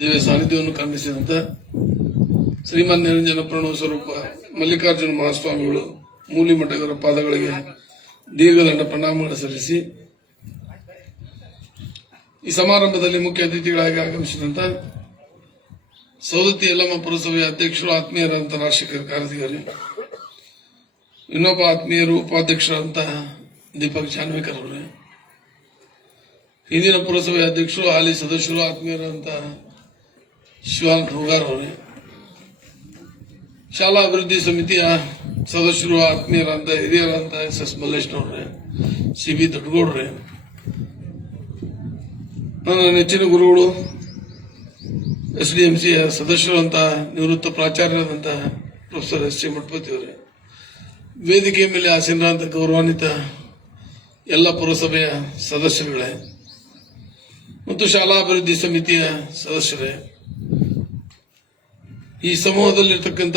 ದೇವ ಸಾನ್ನಿಧ್ಯವನ್ನು ಕಾಣಿಸಿದಂತ ಶ್ರೀಮನ್ ನಿರಂಜನ ಪ್ರಣವ ಸ್ವರೂಪ ಮಲ್ಲಿಕಾರ್ಜುನ ಮಹಾಸ್ವಾಮಿಗಳು ಮೂಲಿಮಠಗರ ಪಾದಗಳಿಗೆ ದೀರ್ಘದಂಡ ಪ್ರಣಾಮಗಳನ್ನು ಸಲ್ಲಿಸಿ ಈ ಸಮಾರಂಭದಲ್ಲಿ ಮುಖ್ಯ ಅತಿಥಿಗಳಾಗಿ ಆಗಮಿಸಿದಂತ ಸೌದತ್ತಿ ಯಲ್ಲಮ್ಮ ಪುರಸಭೆಯ ಅಧ್ಯಕ್ಷರು ಆತ್ಮೀಯರಾದಂಥ ರಾಜಶೇಖರ ಕಾರದಿಗಾರಿ ಇನ್ನೊಬ್ಬ ಆತ್ಮೀಯರು ಉಪಾಧ್ಯಕ್ಷರಾದಂತಹ ದೀಪಕ್ ಜಾನ್ವೇಕರ್ ಅವರೇ ಹಿಂದಿನ ಪುರಸಭೆಯ ಅಧ್ಯಕ್ಷರು ಹಾಲಿ ಸದಸ್ಯರು ಆತ್ಮೀಯರಾದಂಥ ಶಿವಾನಂದ ಹೂಗಾರ್ ಅವರೇ. ಶಾಲಾ ಅಭಿವೃದ್ಧಿ ಸಮಿತಿಯ ಸದಸ್ಯರು, ಆತ್ಮೀಯರಂತ, ಹಿರಿಯರಂತ ಎಸ್ ಎಸ್ ಮಲ್ಲೇಶ್ನವ್ರೆ ಸಿ ಬಿ ದೊಡ್ಡಗೌಡ್ರೆ, ನನ್ನ ನೆಚ್ಚಿನ ಗುರುಗಳು, ಎಸ್ ಡಿ ಎಂ ಸಿಯ ಸದಸ್ಯರಂತ, ನಿವೃತ್ತ ಪ್ರಾಚಾರ್ಯರಾದಂಥ ಪ್ರೊಫೆಸರ್ ಎಸ್ ಸಿ ಮಠಪತಿ ಅವರೇ. ವೇದಿಕೆ ಮೇಲೆ ಆಸೀನರಾದಂಥ ಗೌರವಾನ್ವಿತ ಎಲ್ಲ ಪುರಸಭೆಯ ಸದಸ್ಯರುಗಳೇ ಮತ್ತು ಶಾಲಾ ಅಭಿವೃದ್ಧಿ ಸಮಿತಿಯ ಸದಸ್ಯರೇ. ಈ ಸಮೂಹದಲ್ಲಿರ್ತಕ್ಕಂಥ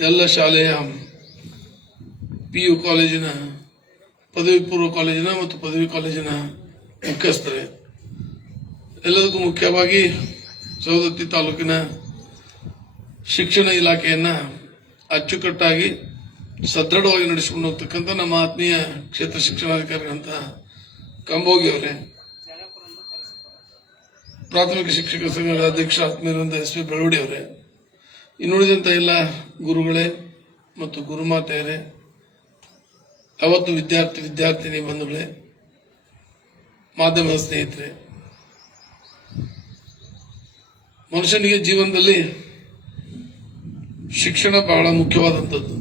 ಎಲ್ಲ ಶಾಲೆಯ ಪಿ ಯು ಕಾಲೇಜಿನ ಪದವಿ ಪೂರ್ವ ಕಾಲೇಜಿನ ಮತ್ತು ಪದವಿ ಕಾಲೇಜಿನ ಮುಖ್ಯಸ್ಥರೇ. ಎಲ್ಲದಕ್ಕೂ ಮುಖ್ಯವಾಗಿ ಸವದತ್ತಿ ತಾಲೂಕಿನ ಶಿಕ್ಷಣ ಇಲಾಖೆಯನ್ನು ಅಚ್ಚುಕಟ್ಟಾಗಿ ಸದೃಢವಾಗಿ ನಡೆಸಿಕೊಂಡು ಹೋಗ್ತಕ್ಕಂಥ ನಮ್ಮ ಆತ್ಮೀಯ ಕ್ಷೇತ್ರ ಶಿಕ್ಷಣಾಧಿಕಾರಿಗಳಂತ ಕಂಬೋಗಿ ಅವರೇ. ಪ್ರಾಥಮಿಕ ಶಿಕ್ಷಕ ಸಂಘದ ಅಧ್ಯಕ್ಷ ಆತ್ಮೀಯರಂತ ಎಸ್ ಪಿ ಬೆಳವಡಿ ಅವರೇ. ಇನ್ನುಳಿದಂತ ಎಲ್ಲ ಗುರುಗಳೇ ಮತ್ತು ಗುರುಮಾತೆಯರೇ, ಅವತ್ತು ವಿದ್ಯಾರ್ಥಿ, ವಿದ್ಯಾರ್ಥಿನಿ ಬಂಧುಗಳೇ, ಮಾಧ್ಯಮದ ಸ್ನೇಹಿತರೆ, ಮನುಷ್ಯನಿಗೆ ಜೀವನದಲ್ಲಿ ಶಿಕ್ಷಣ ಬಹಳ ಮುಖ್ಯವಾದಂಥದ್ದು.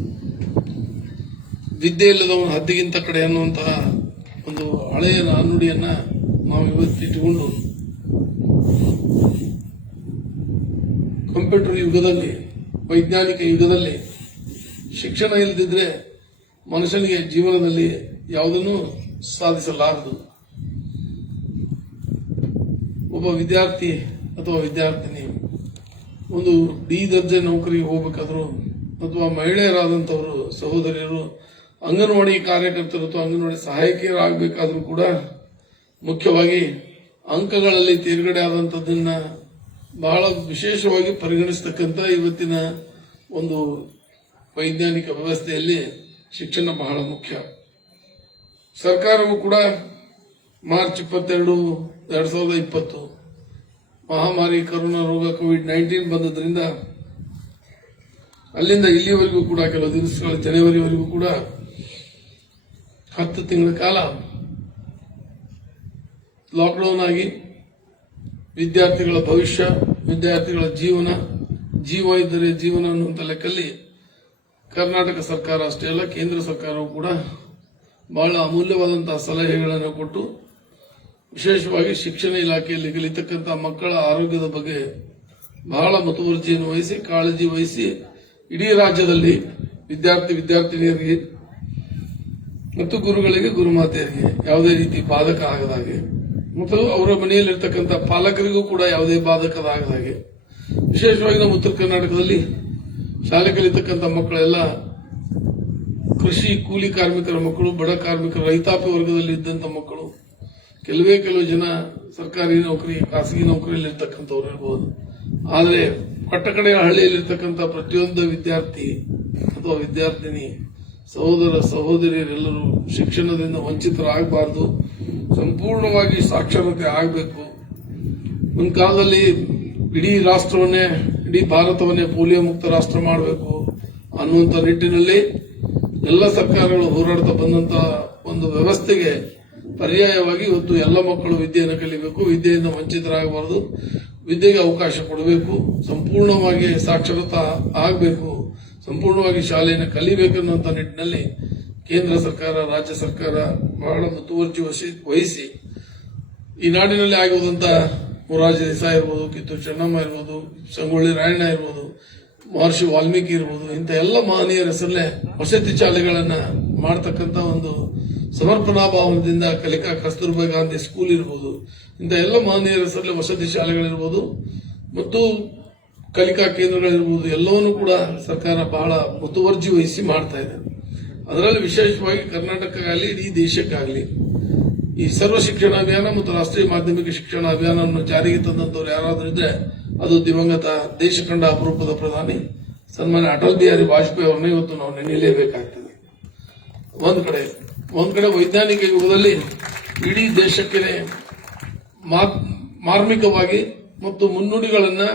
ವಿದ್ಯೆ ಇಲ್ಲದವನು ಹದ್ದಿಗಿಂತ ಕಡೆ ಅನ್ನುವಂತಹ ಒಂದು ಹಳೆಯ ನಾನುಡಿಯನ್ನ ನಾವು ಇವತ್ತಿಟ್ಟುಕೊಂಡು ಕಂಪ್ಯೂಟರ್ ಯುಗದಲ್ಲಿ ವೈಜ್ಞಾನಿಕ ಯುಗದಲ್ಲಿ ಶಿಕ್ಷಣ ಇಲ್ಲದಿದ್ರೆ ಮನುಷ್ಯನಿಗೆ ಜೀವನದಲ್ಲಿ ಯಾವುದನ್ನು ಸಾಧಿಸಲಾರದು. ಒಬ್ಬ ವಿದ್ಯಾರ್ಥಿ ಅಥವಾ ವಿದ್ಯಾರ್ಥಿನಿ ಒಂದು ಡಿ ದರ್ಜೆ ನೌಕರಿಗೆ ಹೋಗಬೇಕಾದ್ರು ಅಥವಾ ಮಹಿಳೆಯರಾದಂಥವರು ಸಹೋದರಿಯರು, ಅಂಗನವಾಡಿ ಕಾರ್ಯಕರ್ತರು ಅಥವಾ ಅಂಗನವಾಡಿ ಸಹಾಯಕಿಯರಾಗಬೇಕಾದ್ರೂ ಕೂಡ ಮುಖ್ಯವಾಗಿ ಅಂಕಗಳಲ್ಲಿ ತೇರ್ಗಡೆ ಆದಂಥದ್ದನ್ನ ಬಹಳ ವಿಶೇಷವಾಗಿ ಪರಿಗಣಿಸ್ತಕ್ಕಂಥ ಇವತ್ತಿನ ಒಂದು ವೈಜ್ಞಾನಿಕ ವ್ಯವಸ್ಥೆಯಲ್ಲಿ ಶಿಕ್ಷಣ ಬಹಳ ಮುಖ್ಯ. ಸರ್ಕಾರವು ಕೂಡ ಮಾರ್ಚ್ ಇಪ್ಪತ್ತೆರಡು, ಎರಡ್ ಸಾವಿರದ ಇಪ್ಪತ್ತು ಮಹಾಮಾರಿ ಕರೋನಾ ರೋಗ ಕೋವಿಡ್ ನೈನ್ಟೀನ್ ಬಂದದ್ರಿಂದ ಅಲ್ಲಿಂದ ಇಲ್ಲಿಯವರೆಗೂ ಕೂಡ, ಕೆಲವು ದಿನಗಳ ಜನವರಿವರೆಗೂ ಕೂಡ ಹತ್ತು ತಿಂಗಳ ಕಾಲ ಲಾಕ್ಡೌನ್ ಆಗಿ ವಿದ್ಯಾರ್ಥಿಗಳ ಭವಿಷ್ಯ, ವಿದ್ಯಾರ್ಥಿಗಳ ಜೀವನ, ಜೀವ ಇದ್ದರೆ ಜೀವನ ಅನ್ನುವಂಥ ಲೆಕ್ಕಲ್ಲಿ ಕರ್ನಾಟಕ ಸರ್ಕಾರ ಅಷ್ಟೇ ಅಲ್ಲ, ಕೇಂದ್ರ ಸರ್ಕಾರವು ಕೂಡ ಬಹಳ ಅಮೂಲ್ಯವಾದಂತಹ ಸಲಹೆಗಳನ್ನು ಕೊಟ್ಟು ವಿಶೇಷವಾಗಿ ಶಿಕ್ಷಣ ಇಲಾಖೆಯಲ್ಲಿ ಕಲಿತಕ್ಕಂಥ ಮಕ್ಕಳ ಆರೋಗ್ಯದ ಬಗ್ಗೆ ಬಹಳ ಮುತುವರ್ಜಿಯನ್ನು ವಹಿಸಿ, ಕಾಳಜಿ ವಹಿಸಿ ಇಡೀ ರಾಜ್ಯದಲ್ಲಿ ವಿದ್ಯಾರ್ಥಿ ವಿದ್ಯಾರ್ಥಿನಿಯರಿಗೆ ಮತ್ತು ಗುರುಗಳಿಗೆ ಗುರುಮಾತೆಯರಿಗೆ ಯಾವುದೇ ರೀತಿ ಬಾಧಕ ಆಗದ ಹಾಗೆ ಮತ್ತು ಅವರ ಮನೆಯಲ್ಲಿರ್ತಕ್ಕಂಥ ಪಾಲಕರಿಗೂ ಕೂಡ ಯಾವುದೇ ಬಾಧಕದ ಆಗದ ಹಾಗೆ. ವಿಶೇಷವಾಗಿ ನಮ್ಮ ಉತ್ತರ ಕರ್ನಾಟಕದಲ್ಲಿ ಶಾಲೆ ಕಲಿತಕ್ಕಂಥ ಮಕ್ಕಳೆಲ್ಲ ಕೃಷಿ ಕೂಲಿ ಕಾರ್ಮಿಕರ ಮಕ್ಕಳು, ಬಡ ಕಾರ್ಮಿಕರ, ರೈತಾಪಿ ವರ್ಗದಲ್ಲಿ ಇದ್ದಂಥ ಮಕ್ಕಳು, ಕೆಲವೇ ಕೆಲವು ಜನ ಸರ್ಕಾರಿ ನೌಕರಿ, ಖಾಸಗಿ ನೌಕರಿಯಲ್ಲಿ ಇರ್ತಕ್ಕಂಥವ್ರು ಇರ್ಬೋದು ಆದರೆ ಕಟ್ಟಕಡೆಯ ಹಳ್ಳಿಯಲ್ಲಿರ್ತಕ್ಕಂಥ ಪ್ರತಿಯೊಂದು ವಿದ್ಯಾರ್ಥಿ ಅಥವಾ ವಿದ್ಯಾರ್ಥಿನಿ, ಸಹೋದರ, ಸಹೋದರಿಯರೆಲ್ಲರೂ ಶಿಕ್ಷಣದಿಂದ ವಂಚಿತರಾಗಬಾರದು. ಸಂಪೂರ್ಣವಾಗಿ ಸಾಕ್ಷರತೆ ಆಗಬೇಕು. ಒಂದು ಕಾಲದಲ್ಲಿ ಇಡೀ ರಾಷ್ಟ್ರವನ್ನೇ, ಇಡೀ ಭಾರತವನ್ನೇ ಪೋಲಿಯೋ ಮುಕ್ತ ರಾಷ್ಟ್ರ ಮಾಡಬೇಕು ಅನ್ನುವಂಥ ನಿಟ್ಟಿನಲ್ಲಿ ಎಲ್ಲ ಸರ್ಕಾರಗಳು ಹೋರಾಡ್ತಾ ಬಂದಂತ ಒಂದು ವ್ಯವಸ್ಥೆಗೆ ಪರ್ಯಾಯವಾಗಿ ಇವತ್ತು ಎಲ್ಲ ಮಕ್ಕಳು ವಿದ್ಯೆಯನ್ನು ಕಲಿಬೇಕು, ವಿದ್ಯೆಯಿಂದ ವಂಚಿತರಾಗಬಾರದು, ವಿದ್ಯೆಗೆ ಅವಕಾಶ ಕೊಡಬೇಕು, ಸಂಪೂರ್ಣವಾಗಿ ಸಾಕ್ಷರತಾ ಆಗಬೇಕು, ಸಂಪೂರ್ಣವಾಗಿ ಶಾಲೆಯನ್ನು ಕಲಿಬೇಕನ್ನುವಂಥ ನಿಟ್ಟಿನಲ್ಲಿ ಕೇಂದ್ರ ಸರ್ಕಾರ, ರಾಜ್ಯ ಸರ್ಕಾರ ಬಹಳ ಮುತುವರ್ಜಿ ವಹಿಸಿ- ಈ ನಾಡಿನಲ್ಲಿ ಆಗುವುದಂತ ಮೊರಾರ್ಜಿ ದೇಸಾಯಿ ಇರ್ಬೋದು, ಕಿತ್ತೂರು ಚೆನ್ನಮ್ಮ ಇರ್ಬೋದು, ಸಂಗೊಳ್ಳಿ ರಾಯಣ್ಣ ಇರ್ಬೋದು, ಮಹರ್ಷಿ ವಾಲ್ಮೀಕಿ ಇರ್ಬೋದು, ಇಂಥ ಎಲ್ಲ ಮಹನೀಯರ ಹೆಸರಲ್ಲೇ ವಸತಿ ಶಾಲೆಗಳನ್ನ ಮಾಡತಕ್ಕಂತ ಒಂದು ಸಮರ್ಪಣಾ ಭಾವನದಿಂದ ಕಲಿಕಾ ಕಸ್ತೂರ್ಬಾ ಗಾಂಧಿ ಸ್ಕೂಲ್ ಇರ್ಬೋದು, ಇಂಥ ಎಲ್ಲ ಮಹನೀಯರ ಹೆಸರಲ್ಲೇ ವಸತಿ ಶಾಲೆಗಳಿರ್ಬೋದು ಮತ್ತು ಕಲಿಕಾ ಕೇಂದ್ರಗಳಿರ್ಬೋದು, ಎಲ್ಲವನ್ನೂ ಕೂಡ ಸರ್ಕಾರ ಬಹಳ ಮುತುವರ್ಜಿ ವಹಿಸಿ ಮಾಡ್ತಾ ಇದೆ. ಅದರಲ್ಲಿ ವಿಶೇಷವಾಗಿ ಕರ್ನಾಟಕಕ್ಕಾಗಲಿ, ಇಡೀ ದೇಶಕ್ಕಾಗಲಿ, ಈ ಸರ್ವ ಶಿಕ್ಷಣ ಅಭಿಯಾನ ಮತ್ತು ರಾಷ್ಟ್ರೀಯ ಮಾಧ್ಯಮಿಕ ಶಿಕ್ಷಣ ಅಭಿಯಾನವನ್ನು ಜಾರಿಗೆ ತಂದಂಥವ್ರು ಯಾರಾದರೂ ಇದ್ರೆ ಅದು ದಿವಂಗತ ದೇಶ ಕಂಡ ಅಪರೂಪದ ಪ್ರಧಾನಿ ಸನ್ಮಾನ್ಯ ಅಟಲ್ ಬಿಹಾರಿ ವಾಜಪೇಯಿ ಅವರನ್ನ ಇವತ್ತು ನಾವು ನೆನೆಯಲೇಬೇಕಾಗ್ತದೆ ಒಂದು ಕಡೆ ಒಂದು ಕಡೆ ವೈಜ್ಞಾನಿಕ ಯುಗದಲ್ಲಿ ಇಡೀ ದೇಶಕ್ಕೆ ಮಾರ್ಮಿಕವಾಗಿ ಮತ್ತು ಮುನ್ನುಡಿಗಳನ್ನು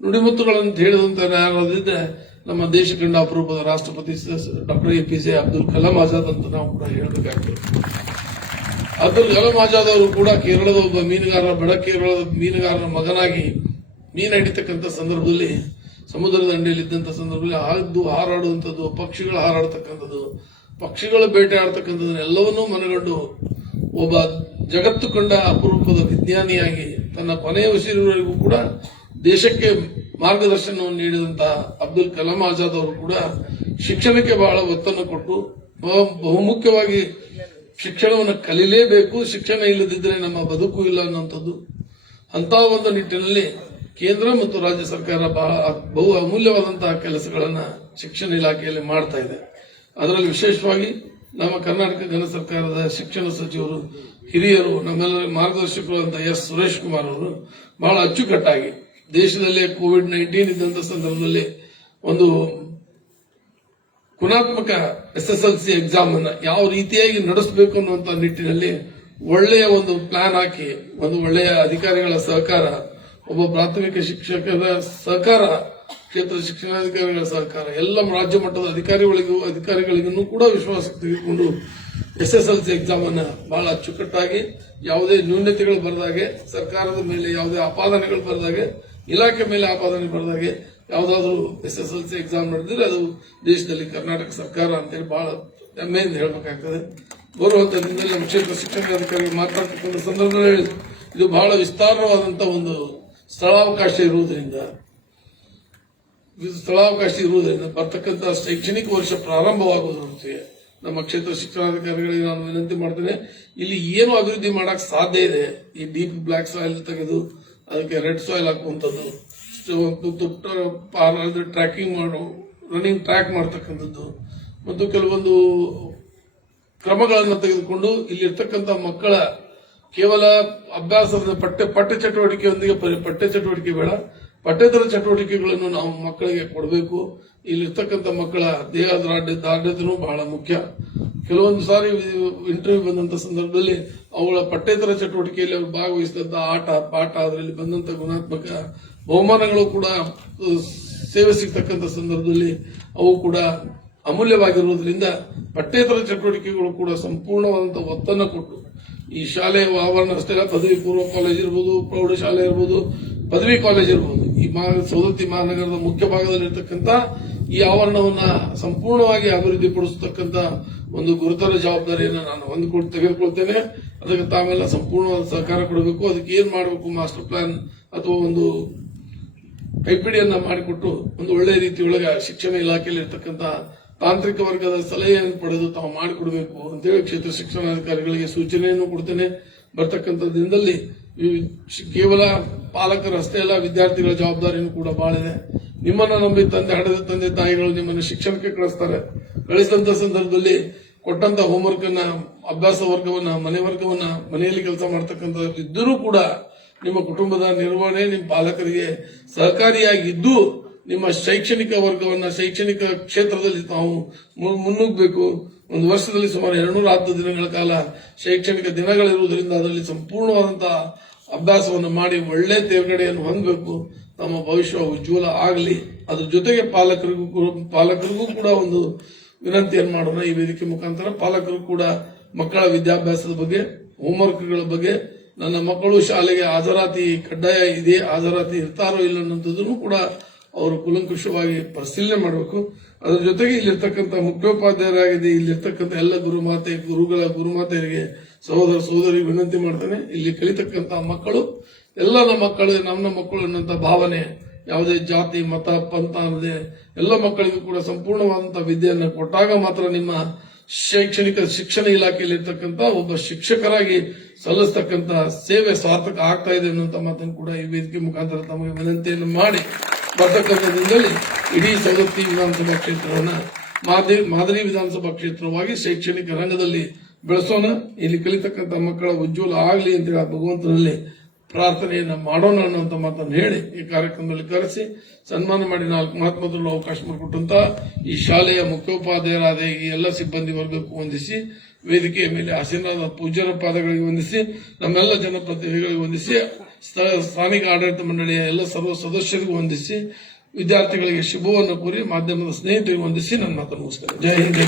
ನುಡಿಮುತ್ತುಗಳನ್ನು ಹೇಳಿದಂತ ಯಾರಾದಿದ್ರೆ ನಮ್ಮ ದೇಶ ಕಂಡ ಅಪರೂಪದ ರಾಷ್ಟ್ರಪತಿ doctor A P J Abdul Kalam Azad ಅಂತ ನಾವು ಕೂಡ ಹೇಳಬೇಕಾಗ್ತದೆ. ಅಬ್ದುಲ್ ಕಲಾಂ ಆಜಾದ್ ಅವರು ಕೂಡ ಕೇರಳದ ಒಬ್ಬ ಮೀನುಗಾರ ಬಡ ಕೇರಳದ ಮೀನುಗಾರನ ಮಗನಾಗಿ ಮೀನು ಹಿಡಿತಕ್ಕಂಥ ಸಂದರ್ಭದಲ್ಲಿ ಸಮುದ್ರ ದಂಡೆಯಲ್ಲಿದ್ದಂಥ ಸಂದರ್ಭದಲ್ಲಿ ಹಾದು ಹಾರಾಡುವಂಥದ್ದು, ಪಕ್ಷಿಗಳು ಹಾರಾಡ್ತಕ್ಕಂಥದ್ದು, ಪಕ್ಷಿಗಳು ಬೇಟೆ ಮನಗಂಡು ಒಬ್ಬ ಜಗತ್ತು ಕಂಡ ಅಪರೂಪದ ವಿಜ್ಞಾನಿಯಾಗಿ ತನ್ನ ಕೊನೆಯ ಉಸಿರಿನವರೆಗೂ ಕೂಡ ದೇಶಕ್ಕೆ ಮಾರ್ಗದರ್ಶನವನ್ನು ನೀಡಿದಂತಹ ಅಬ್ದುಲ್ ಕಲಾಂ ಆಜಾದ್ ಅವರು ಕೂಡ ಶಿಕ್ಷಣಕ್ಕೆ ಬಹಳ ಒತ್ತನ್ನು ಕೊಟ್ಟು ಬಹು- ಬಹುಮುಖ್ಯವಾಗಿ ಶಿಕ್ಷಣವನ್ನು ಕಲಿಲೇಬೇಕು. ಶಿಕ್ಷಣ ಇಲ್ಲದಿದ್ದರೆ ನಮ್ಮ ಬದುಕು ಇಲ್ಲ ಅನ್ನುವಂಥದ್ದು. ಅಂತ ಒಂದು ನಿಟ್ಟಿನಲ್ಲಿ ಕೇಂದ್ರ ಮತ್ತು ರಾಜ್ಯ ಸರ್ಕಾರ ಬಹಳ ಬಹು ಅಮೂಲ್ಯವಾದಂತಹ ಕೆಲಸಗಳನ್ನು ಶಿಕ್ಷಣ ಇಲಾಖೆಯಲ್ಲಿ ಮಾಡ್ತಾ ಇದೆ. ಅದರಲ್ಲಿ ವಿಶೇಷವಾಗಿ ನಮ್ಮ ಕರ್ನಾಟಕ ಜನ ಸರ್ಕಾರದ ಶಿಕ್ಷಣ ಸಚಿವರು, ಹಿರಿಯರು, ನಮ್ಮೆಲ್ಲರ ಮಾರ್ಗದರ್ಶಕರು ಅಂತ ಎಸ್. ಸುರೇಶ್ ಕುಮಾರ್ ಅವರು ಬಹಳ ಅಚ್ಚುಕಟ್ಟಾಗಿ ದೇಶದಲ್ಲೇ ಕೋವಿಡ್ ನೈನ್ಟೀನ್ ಇದ್ದಂಥ ಸಂದರ್ಭದಲ್ಲಿ ಒಂದು ಗುಣಾತ್ಮಕ S S L C exam ಅನ್ನ ಯಾವ ರೀತಿಯಾಗಿ ನಡೆಸಬೇಕು ಅನ್ನುವಂತ ನಿಟ್ಟಿನಲ್ಲಿ ಒಳ್ಳೆಯ ಒಂದು ಪ್ಲಾನ್ ಹಾಕಿ, ಒಂದು ಒಳ್ಳೆಯ ಅಧಿಕಾರಿಗಳ ಸಹಕಾರ, ಒಬ್ಬ ಪ್ರಾಥಮಿಕ ಶಿಕ್ಷಕರ ಸಹಕಾರ, ಕ್ಷೇತ್ರ ಶಿಕ್ಷಣಾಧಿಕಾರಿಗಳ ಸಹಕಾರ, ಎಲ್ಲ ರಾಜ್ಯ ಮಟ್ಟದ ಅಧಿಕಾರಿಗಳಿಗೂ ಅಧಿಕಾರಿಗಳಿಗೂ ಕೂಡ ವಿಶ್ವಾಸಕ್ಕೆ ತೆಗೆದುಕೊಂಡು S S L C exam ಅನ್ನ ಬಹಳ ಅಚ್ಚುಕಟ್ಟಾಗಿ ಯಾವುದೇ ನ್ಯೂನತೆಗಳು ಬರದಾಗೆ, ಸರ್ಕಾರದ ಮೇಲೆ ಯಾವುದೇ ಆಪಾದನೆಗಳು ಬರದಾಗೆ ಇಲಾಖೆ ಮೇಲೆ ಆಪಾದನೆ ಮಾಡಿದಾಗೆ ಯಾವುದಾದ್ರೂ S S L C exam ನಡೆದಿದ್ರೆ ಅದು ದೇಶದಲ್ಲಿ ಕರ್ನಾಟಕ ಸರ್ಕಾರ ಅಂತೇಳಿ ಬಹಳ ಹೆಮ್ಮೆಯಿಂದ ಹೇಳಬೇಕಾಗ್ತದೆ. ಬರುವಂತ ದಿನದಲ್ಲಿ ನಮ್ಮ ಕ್ಷೇತ್ರ ಶಿಕ್ಷಣಾಧಿಕಾರಿಗಳು ಮಾತನಾಡ್ತಕ್ಕಂಥ ಸಂದರ್ಭದಲ್ಲಿ ಇದು ಬಹಳ ವಿಸ್ತಾರವಾದಂತ ಒಂದು ಸ್ಥಳಾವಕಾಶ ಇರುವುದರಿಂದ ಸ್ಥಳಾವಕಾಶ ಇರುವುದರಿಂದ ಬರ್ತಕ್ಕಂಥ ಶೈಕ್ಷಣಿಕ ವರ್ಷ ಪ್ರಾರಂಭವಾಗುವುದರೊಂದಿಗೆ ನಮ್ಮ ಕ್ಷೇತ್ರ ಶಿಕ್ಷಣಾಧಿಕಾರಿಗಳಿಗೆ ನಾನು ವಿನಂತಿ ಮಾಡ್ತೇನೆ. ಇಲ್ಲಿ ಏನು ಅಭಿವೃದ್ಧಿ ಮಾಡಕ್ಕೆ ಸಾಧ್ಯ ಇದೆ? ಈ ಡೀಪ್ ಬ್ಲಾಕ್ ಸಾಯಿಲ್ ತೆಗೆದು ಅದಕ್ಕೆ ರೆಡ್ ಸಾಯಿಲ್ ಹಾಕುವಂಥದ್ದು. ಟ್ರ್ಯಾಕಿಂಗ್ ಮಾಡು ರನ್ನಿಂಗ್ ಟ್ರ್ಯಾಕ್ ಮಾಡ್ತಕ್ಕಂಥದ್ದು. ಮತ್ತು ಕೆಲವೊಂದು ಕ್ರಮಗಳನ್ನು ತೆಗೆದುಕೊಂಡು ಇಲ್ಲಿರ್ತಕ್ಕಂಥ ಮಕ್ಕಳ ಕೇವಲ ಅಭ್ಯಾಸದ ಪಠ್ಯ ಪಠ್ಯ ಚಟುವಟಿಕೆಯೊಂದಿಗೆ ಪರಿ- ಪಠ್ಯ ಚಟುವಟಿಕೆ ಬೇಡ. ಪಠ್ಯೇತರ ಚಟುವಟಿಕೆಗಳನ್ನು ನಾವು ಮಕ್ಕಳಿಗೆ ಕೊಡಬೇಕು. ಇಲ್ಲಿರ್ತಕ್ಕಂಥ ಮಕ್ಕಳ ದೇಹ ದಾರ್ಢ್ಯ ದಾರ್ಢ್ಯತೆನೂ ಬಹಳ ಮುಖ್ಯ. ಕೆಲವೊಂದು ಸಾರಿ ಇಂಟರ್ವ್ಯೂ ಬಂದಂತ ಸಂದರ್ಭದಲ್ಲಿ ಅವುಗಳ ಪಠ್ಯೇತರ ಚಟುವಟಿಕೆಯಲ್ಲಿ ಅವರು ಭಾಗವಹಿಸಿದಂತ ಆಟ, ಪಾಠ, ಅದರಲ್ಲಿ ಬಂದಂತ ಗುಣಾತ್ಮಕ ಬಹುಮಾನಗಳು ಕೂಡ ಸೇವೆ ಸಿಗ್ತಕ್ಕಂಥ ಸಂದರ್ಭದಲ್ಲಿ ಅವು ಕೂಡ ಅಮೂಲ್ಯವಾಗಿರುವುದರಿಂದ ಪಠ್ಯೇತರ ಚಟುವಟಿಕೆಗಳು ಕೂಡ ಸಂಪೂರ್ಣವಾದಂಥ ಒತ್ತನ್ನು ಕೊಟ್ಟು, ಈ ಶಾಲೆಯ ಆವರಣ ಅಷ್ಟೇ ಪದವಿ ಪೂರ್ವ ಕಾಲೇಜ್ ಇರ್ಬೋದು, ಪ್ರೌಢಶಾಲೆ ಇರ್ಬೋದು, ಪದವಿ ಕಾಲೇಜ್ ಇರ್ಬೋದು, ಈ ಮಹಾ- ಸವದತ್ತಿ ಮಹಾನಗರದ ಮುಖ್ಯ ಭಾಗದಲ್ಲಿರ್ತಕ್ಕಂಥ ಈ ಆವರಣವನ್ನ ಸಂಪೂರ್ಣವಾಗಿ ಅಭಿವೃದ್ಧಿ ಪಡಿಸತಕ್ಕಂತ ಒಂದು ಗುರುತರ ಜವಾಬ್ದಾರಿಯನ್ನು ನಾನು ಹೊಂದಿಕೊಂಡು ತೆಗೆದುಕೊಳ್ತೇನೆ. ಅದಕ್ಕೆ ತಾವೆಲ್ಲ ಸಂಪೂರ್ಣವಾದ ಸಹಕಾರ ಕೊಡಬೇಕು. ಅದಕ್ಕೆ ಏನ್ ಮಾಡಬೇಕು ಮಾಸ್ಟರ್ ಪ್ಲಾನ್ ಅಥವಾ ಒಂದು ಕೈಪಿಡಿಯನ್ನ ಮಾಡಿಕೊಟ್ಟು ಒಂದು ಒಳ್ಳೆ ರೀತಿಯೊಳಗೆ ಶಿಕ್ಷಣ ಇಲಾಖೆಯಲ್ಲಿ ಇರ್ತಕ್ಕಂಥ ತಾಂತ್ರಿಕ ವರ್ಗದ ಸಲಹೆಯನ್ನು ಪಡೆದು ತಾವು ಮಾಡಿಕೊಡಬೇಕು ಅಂತೇಳಿ ಕ್ಷೇತ್ರ ಶಿಕ್ಷಣಾಧಿಕಾರಿಗಳಿಗೆ ಸೂಚನೆಯನ್ನು ಕೊಡ್ತೇನೆ. ಬರ್ತಕ್ಕಂಥ ದಿನದಲ್ಲಿ ಕೇವಲ ಪಾಲಕರ ಅಷ್ಟೇ ಅಲ್ಲ, ವಿದ್ಯಾರ್ಥಿಗಳ ಜವಾಬ್ದಾರಿಯೂ ಕೂಡ ಬಾಳಿದೆ. ನಿಮ್ಮನ್ನ ನಂಬಿ ತಂದೆ ಹಡದ ತಂದೆ ತಾಯಿಗಳು ನಿಮ್ಮನ್ನು ಶಿಕ್ಷಣಕ್ಕೆ ಕಳಿಸ್ತಾರೆ. ಕಳಿಸಿದಂತ ಸಂದರ್ಭದಲ್ಲಿ ಕೊಟ್ಟಂತ ಹೋಮ್ವರ್ಕ್ ಅನ್ನ, ಅಭ್ಯಾಸ ವರ್ಗವನ್ನ, ಮನೆ ವರ್ಗವನ್ನ, ಮನೆಯಲ್ಲಿ ಕೆಲಸ ಮಾಡ್ತಕ್ಕಂಥ ಇದ್ದರೂ ಕೂಡ ನಿಮ್ಮ ಕುಟುಂಬದ ನಿರ್ವಹಣೆ, ನಿಮ್ಮ ಪಾಲಕರಿಗೆ ಸಹಕಾರಿಯಾಗಿದ್ದು ನಿಮ್ಮ ಶೈಕ್ಷಣಿಕ ವರ್ಗವನ್ನ, ಶೈಕ್ಷಣಿಕ ಕ್ಷೇತ್ರದಲ್ಲಿ ನಾವು ಮುನ್ನುಗ್ಗಬೇಕು ಒಂದು ವರ್ಷದಲ್ಲಿ ಸುಮಾರು ಎರಡ್ನೂರ ಹತ್ತು ದಿನಗಳ ಕಾಲ ಶೈಕ್ಷಣಿಕ ದಿನಗಳಿರುವುದರಿಂದ ಅದರಲ್ಲಿ ಸಂಪೂರ್ಣವಾದಂತಹ ಅಭ್ಯಾಸವನ್ನು ಮಾಡಿ ಒಳ್ಳೆ ತೇರ್ಗಡೆಯನ್ನು ಹೊಂದಬೇಕು. ತಮ್ಮ ಭವಿಷ್ಯ ಉಜ್ವಲ ಆಗಲಿ, ಅದ್ರ ಜೊತೆಗೆ ಪಾಲಕರಿಗೂ ಪಾಲಕರಿಗೂ ಕೂಡ ಒಂದು ವಿನಂತಿಯನ್ನು ಮಾಡೋಣ ಈ ವೇದಿಕೆ ಮುಖಾಂತರ. ಪಾಲಕರು ಕೂಡ ಮಕ್ಕಳ ವಿದ್ಯಾಭ್ಯಾಸದ ಬಗ್ಗೆ ಹೋಮ್ವರ್ಕ್ಗಳ ಬಗ್ಗೆ, ನನ್ನ ಮಕ್ಕಳು ಶಾಲೆಗೆ ಹಾಜರಾತಿ ಕಡ್ಡಾಯ ಇದೆ, ಹಾಜರಾತಿ ಇರ್ತಾರೋ ಇಲ್ಲ ಅನ್ನೋದನ್ನು ಕೂಡ ಅವರು ಕುಲಂಕುಷವಾಗಿ ಪರಿಶೀಲನೆ ಮಾಡಬೇಕು. ಅದರ ಜೊತೆಗೆ ಇಲ್ಲಿರ್ತಕ್ಕಂಥ ಮುಖ್ಯೋಪಾಧ್ಯಾಯರಾಗಿದೆ, ಇಲ್ಲಿರ್ತಕ್ಕಂಥ ಎಲ್ಲ ಗುರುಮಾತೆ, ಗುರುಗಳ ಗುರುಮಾತೆಯರಿಗೆ ಸಹೋದರ ಸಹೋದರಿ ವಿನಂತಿ ಮಾಡ್ತೇನೆ. ಇಲ್ಲಿ ಕಲಿತಕ್ಕಂಥ ಮಕ್ಕಳು ಎಲ್ಲ ನಮ್ಮ ಮಕ್ಕಳು ನಮ್ಮ ಮಕ್ಕಳು ಅನ್ನುವಂಥ ಭಾವನೆ, ಯಾವುದೇ ಜಾತಿ, ಮತ, ಪಂಥ ಅನ್ನದೆ, ಎಲ್ಲ ಮಕ್ಕಳಿಗೂ ಕೂಡ ಸಂಪೂರ್ಣವಾದಂಥ ವಿದ್ಯೆಯನ್ನು ಕೊಟ್ಟಾಗ ಮಾತ್ರ ನಿಮ್ಮ ಶೈಕ್ಷಣಿಕ ಶಿಕ್ಷಣ ಇಲಾಖೆಯಲ್ಲಿ ಇರ್ತಕ್ಕಂಥ ಒಬ್ಬ ಶಿಕ್ಷಕರಾಗಿ ಸಲ್ಲಿಸ್ತಕ್ಕಂಥ ಸೇವೆ ಸಾರ್ಥಕ ಆಗ್ತಾ ಇದೆ ಅನ್ನುವಂತ ಮಾತನ್ನು ಕೂಡ ಈ ವೇದಿಕೆ ಮುಖಾಂತರ ತಮಗೆ ವಿನಂತಿಯನ್ನು ಮಾಡಿ ಬರ್ತಕ್ಕಂಥ ದಿನದಲ್ಲಿ ಇಡೀ ಸವದತ್ತಿ ವಿಧಾನಸಭಾ ಕ್ಷೇತ್ರವನ್ನು ಮಾದರಿ ಮಾದರಿ ವಿಧಾನಸಭಾ ಕ್ಷೇತ್ರವಾಗಿ ಶೈಕ್ಷಣಿಕ ರಂಗದಲ್ಲಿ ಬೆಳೆಸೋಣ. ಇಲ್ಲಿ ಕಲಿತಕ್ಕಂಥ ಮಕ್ಕಳ ಉಜ್ವಲ ಆಗಲಿ ಅಂತ ಹೇಳಿ ಭಗವಂತನಲ್ಲಿ ಪ್ರಾರ್ಥನೆಯನ್ನ ಮಾಡೋಣ ಅನ್ನುವಂತ ಮಾತನ್ನು ಹೇಳಿ ಈ ಕಾರ್ಯಕ್ರಮದಲ್ಲಿ ಕರೆಸಿ ಸನ್ಮಾನ ಮಾಡಿ ನಾಲ್ಕು ಮಹಾತ್ಮದಲ್ಲೂ ಮೊದಲು ಅವಕಾಶ ಮಾಡಿಕೊಟ್ಟಂತ ಈ ಶಾಲೆಯ ಮುಖ್ಯೋಪಾಧ್ಯಾಯರಾದ ಈ ಎಲ್ಲ ಸಿಬ್ಬಂದಿ ವರ್ಗಕ್ಕೂ ವಂದಿಸಿ, ವೇದಿಕೆಯ ಮೇಲೆ ಆಸೀನಾದ ಪೂಜ್ಯರ ಪಾದಗಳಿಗೆ ವಂದಿಸಿ, ನಮ್ಮೆಲ್ಲ ಜನಪ್ರತಿನಿಧಿಗಳಿಗೆ ವಂದಿಸಿ, ಸ್ಥಳ- ಸ್ಥಾನಿಕ ಆಡಳಿತ ಮಂಡಳಿಯ ಎಲ್ಲ ಸರ್ವ ಸದಸ್ಯರಿಗೂ ವಂದಿಸಿ, ವಿದ್ಯಾರ್ಥಿಗಳಿಗೆ ಶುಭವನ್ನು ಕೋರಿ ಮಾಧ್ಯಮದ ಸ್ನೇಹಿತರಿಗೆ ವಂದಿಸಿ ನನ್ನ ಮಾತನ್ನು ಮುಗಿಸ್ತೇನೆ ಜೈ ಹಿಂದ್.